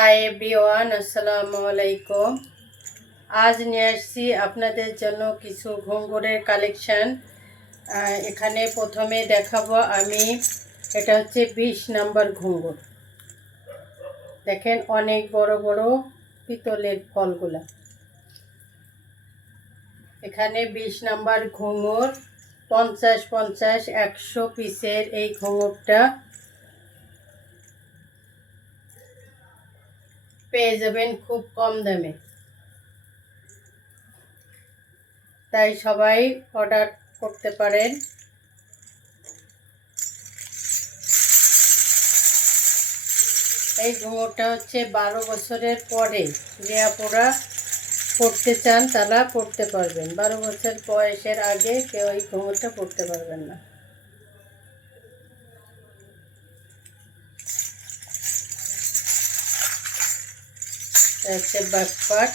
Hi everyone, আসসালামু আলাইকুম। আজ নিয়ে আসছি আপনাদের জন্য কিছু ঘুঙ্গুরের কালেকশান। এখানে প্রথমে দেখাবো আমি, এটা হচ্ছে বিশ নাম্বার ঘুঙ্গুর দেখেন, অনেক বড় বড় পিতলের ফলগুলা। এখানে বিশ নাম্বার ঘুঙুর, পঞ্চাশ পঞ্চাশ একশো পিসের এই ঘুঙুরটা পেয়ে যাবেন খুব কম দামে। তাই সবাই অর্ডার করতে পারেন। এই ঘুঙুরটা হচ্ছে বারো বছরের পরে। যে আপুরা পড়তে চান তারা পড়তে পারবেন। বারো বছর বয়সের আগে কেউ এই ঘুঙুরটা পড়তে পারবেন না। হচ্ছে ব্যাকপার্ট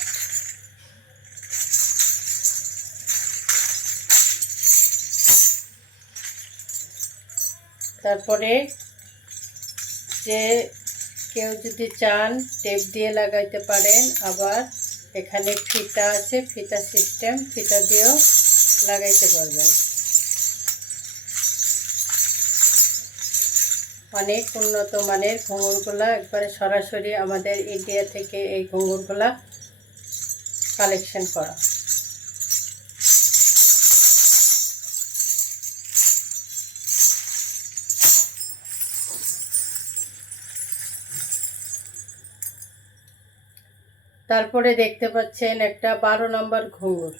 তারপরে যে কেউ যদি চান, টেপ দিয়ে লাগাইতে পারেন। আবার এখানে ফিতা আছে, ফিতা সিস্টেম ফিতা দিয়েও লাগাইতে পারবেন। অনেক উন্নত মানের ঘুঙুরগুলা একবারে সরাসরি আমাদের ইন্ডিয়া থেকে এই ঘুঙুরগুলা কালেকশন করা। তারপরে দেখতে পাচ্ছেন একটা বারো নম্বর ঘুঙুর।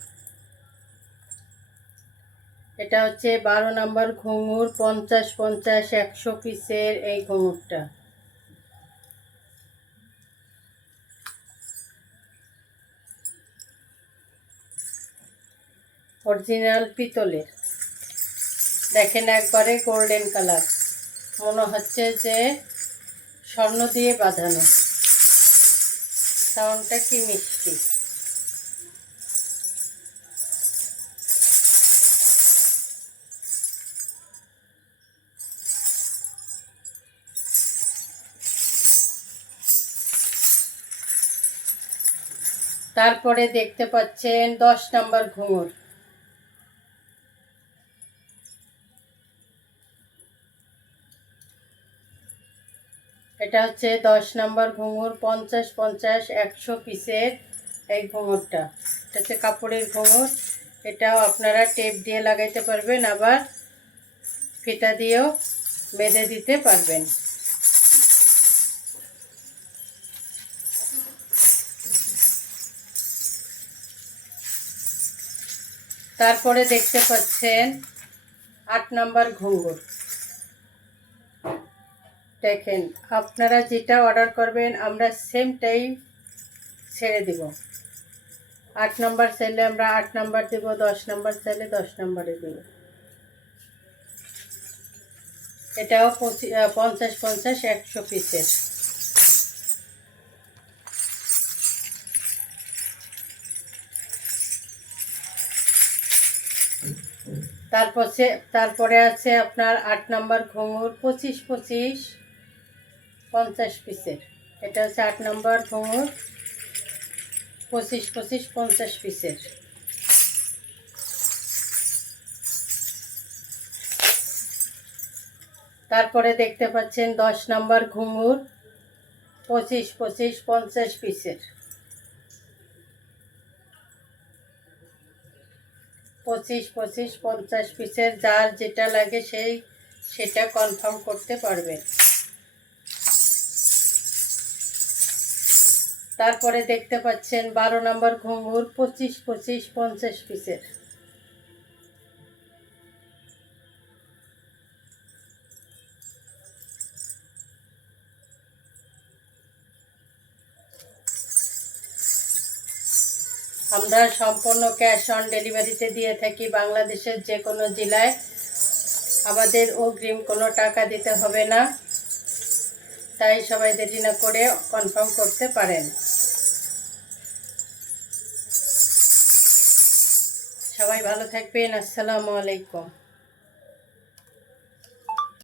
এটা হচ্ছে বারো নম্বর ঘুঙুর, পঞ্চাশ পঞ্চাশ, একশো পিসের এই ঘুঙুরটা। অরিজিনাল পিতলের। দেখেন একবারে গোল্ডেন কালার। মনে হচ্ছে যে স্বর্ণ দিয়ে বাঁধানো। সাউন্ডটা কি মিষ্টি। তারপরে দেখতে পাচ্ছেন দশ নম্বর ঘুঙুর এটা হচ্ছে দশ নম্বর ঘুঙুর পঞ্চাশ পঞ্চাশ, একশো পিসের এই ঘুঙুরটা এটা হচ্ছে কাপড়ের ঘুঙুর এটাও আপনারা টেপ দিয়ে লাগাইতে পারবেন, আবার ফিতা দিয়েও বেঁধে দিতে পারবেন। তারপরে দেখতে পাচ্ছেন আট নম্বর ঘুঙুর দেখেন, আপনারা যেটা অর্ডার করবেন, আমরা সেমটাই ছেড়ে দিব। আট নম্বর চাইলে আমরা আট নম্বর দেব, দশ নম্বর চাইলে দশ নম্বরে দেব। এটাও পঁচি পঞ্চাশ পঞ্চাশ একশো পিসের তারপরে তারপরে আছে আপনার আট নম্বর ঘুঙুর, পঁচিশ পঁচিশ, পঞ্চাশ পিসের। এটা হচ্ছে আট নম্বর ঘুঙুর, পঁচিশ পঁচিশ, পঞ্চাশ পিসের। তারপরে দেখতে পাচ্ছেন দশ নম্বর ঘুঙুর, পঁচিশ পঁচিশ, পঞ্চাশ পিসের। পঁচিশ পঁচিশ, পঞ্চাশ পিসের যার যেটা লাগে সেই, সেটা কনফার্ম করতে পারবেন। তারপরে দেখতে পাচ্ছেন বারো নম্বর ঘুঙুর, পঁচিশ পঁচিশ, পঞ্চাশ পিসের। আমরা সম্পূর্ণ ক্যাশ অন ডেলিভারিতে দিয়ে থাকি। বাংলাদেশের যে কোনো জেলায় আমাদের অগ্রিম কোনো টাকা দিতে হবে না। তাই সবাই দেরি না করে কনফার্ম করতে পারেন। সবাই ভালো থাকবেন। আসসালামু আলাইকুম।